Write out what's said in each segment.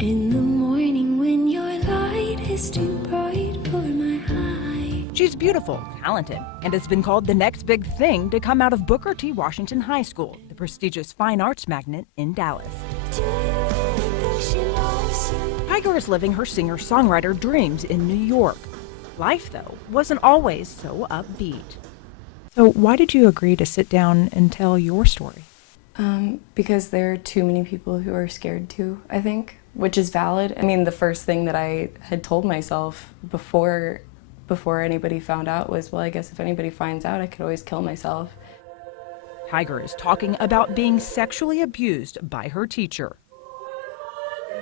In the morning when your light is too bright for my eye. She's beautiful, talented, and has been called the next big thing to come out of Booker T. Washington High School, the prestigious fine arts magnet in Dallas. Do you really think she loves you? Tiger is living her singer-songwriter dreams in New York. Life, though, wasn't always so upbeat. So why did you agree to sit down and tell your story? Because there are too many people who are scared too, I think, which is valid. I mean, the first thing that I had told myself before anybody found out was, well, I guess if anybody finds out, I could always kill myself. Tiger is talking about being sexually abused by her teacher.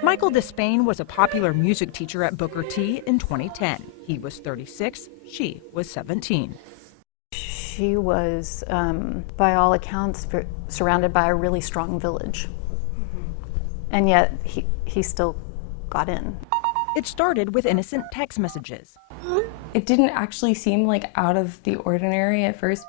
Michael Despain was a popular music teacher at Booker T in 2010. He was 36, she was 17. She was, by all accounts, surrounded by a really strong village. And yet, he still got in. It started with innocent text messages. It didn't actually seem like out of the ordinary at first.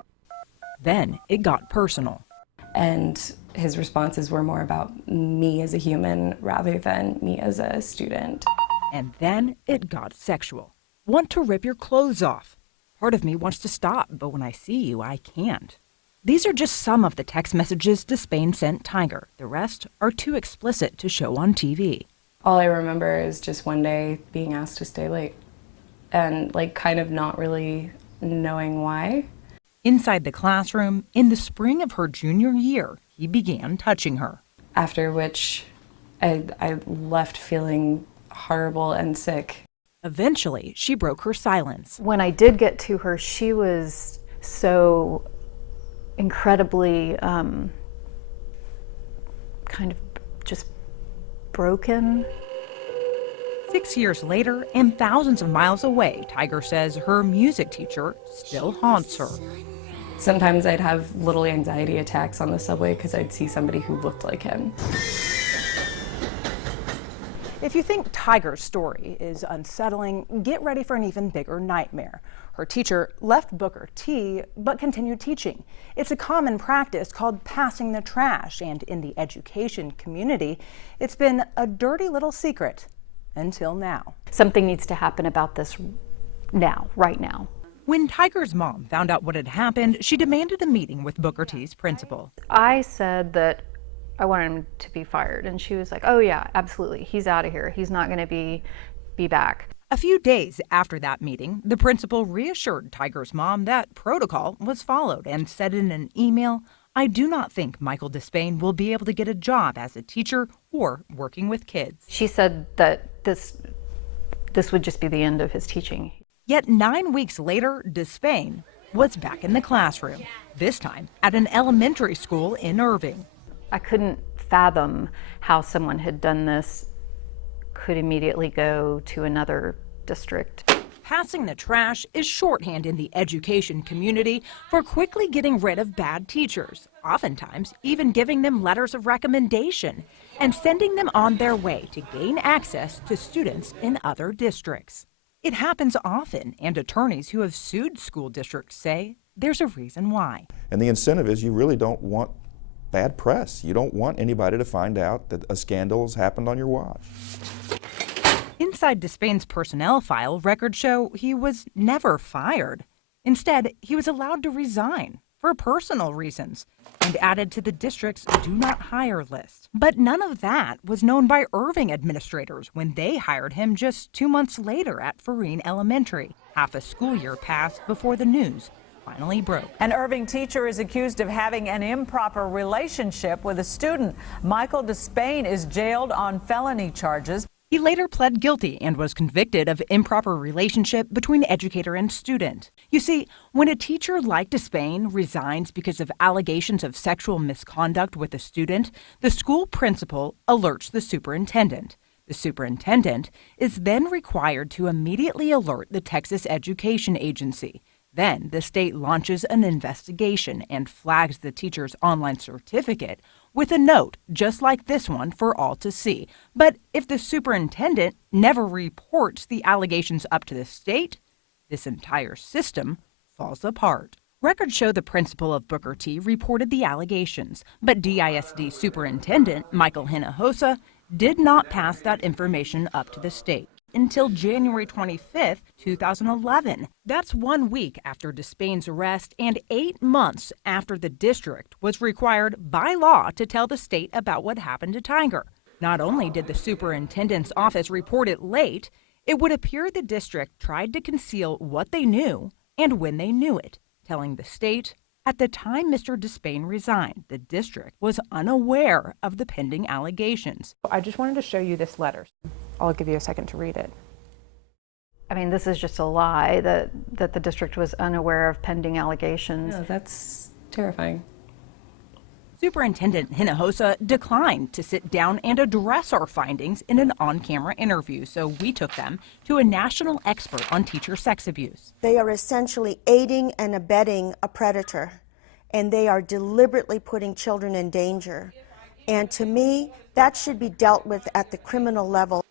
Then it got personal. And his responses were more about me as a human rather than me as a student. And then it got sexual. Want to rip your clothes off. Part of me wants to stop, but when I see you, I can't. These are just some of the text messages Despain sent Tiger. The rest are too explicit to show on TV. All I remember is just one day being asked to stay late and kind of not really knowing why. Inside the classroom, in the spring of her junior year, he began touching her. After which I left feeling horrible and sick. Eventually, she broke her silence. When I did get to her, she was so incredibly kind of just broken. 6 years later, and thousands of miles away, Tiger says her music teacher still haunts her. Sometimes I'd have little anxiety attacks on the subway because I'd see somebody who looked like him. If you think Tiger's story is unsettling, get ready for an even bigger nightmare. Her teacher left Booker T, but continued teaching. It's a common practice called passing the trash, and in the education community, it's been a dirty little secret until now. Something needs to happen about this now, right now. When Tiger's mom found out what had happened, she demanded a meeting with Booker T's principal. I said that I wanted him to be fired, and she was like, oh yeah, absolutely, he's out of here. He's not going to be back. A few days after that meeting, the principal reassured Tiger's mom that protocol was followed and said in an email, I do not think Michael Despain will be able to get a job as a teacher or working with kids. She said that this would just be the end of his teaching. Yet 9 weeks later, Despain was back in the classroom, this time at an elementary school in Irving. I couldn't fathom how someone had done this could immediately go to another district. Passing the trash is shorthand in the education community for quickly getting rid of bad teachers, oftentimes even giving them letters of recommendation and sending them on their way to gain access to students in other districts. It happens often, and attorneys who have sued school districts say there's a reason why. And the incentive is you really don't want bad press. You don't want anybody to find out that a scandal has happened on your watch. Inside Despain's personnel file, records show he was never fired. Instead, he was allowed to resign for personal reasons and added to the district's do not hire list. But none of that was known by Irving administrators when they hired him just 2 months later at Farine Elementary. Half a school year passed before the news finally broke. An Irving teacher is accused of having an improper relationship with a student. Michael Despain is jailed on felony charges. He later pled guilty and was convicted of improper relationship between educator and student. You see, when a teacher like Despain resigns because of allegations of sexual misconduct with a student, the school principal alerts the superintendent. The superintendent is then required to immediately alert the Texas Education Agency. Then the state launches an investigation and flags the teacher's online certificate with a note just like this one for all to see. But if the superintendent never reports the allegations up to the state, this entire system falls apart. Records show the principal of Booker T reported the allegations, but DISD Superintendent Michael Hinojosa did not pass that information up to the state until January 25th, 2011. That's 1 week after Despain's arrest and 8 months after the district was required by law to tell the state about what happened to Tiger. Not only did the superintendent's office report it late, it would appear the district tried to conceal what they knew and when they knew it, telling the state, at the time Mr. Despain resigned, the district was unaware of the pending allegations. I just wanted to show you this letter. I'll give you a second to read it. I mean, this is just a lie that the district was unaware of pending allegations. No, that's terrifying. Superintendent Hinojosa declined to sit down and address our findings in an on-camera interview, so we took them to a national expert on teacher sex abuse. They are essentially aiding and abetting a predator, and they are deliberately putting children in danger. And to me, that should be dealt with at the criminal level.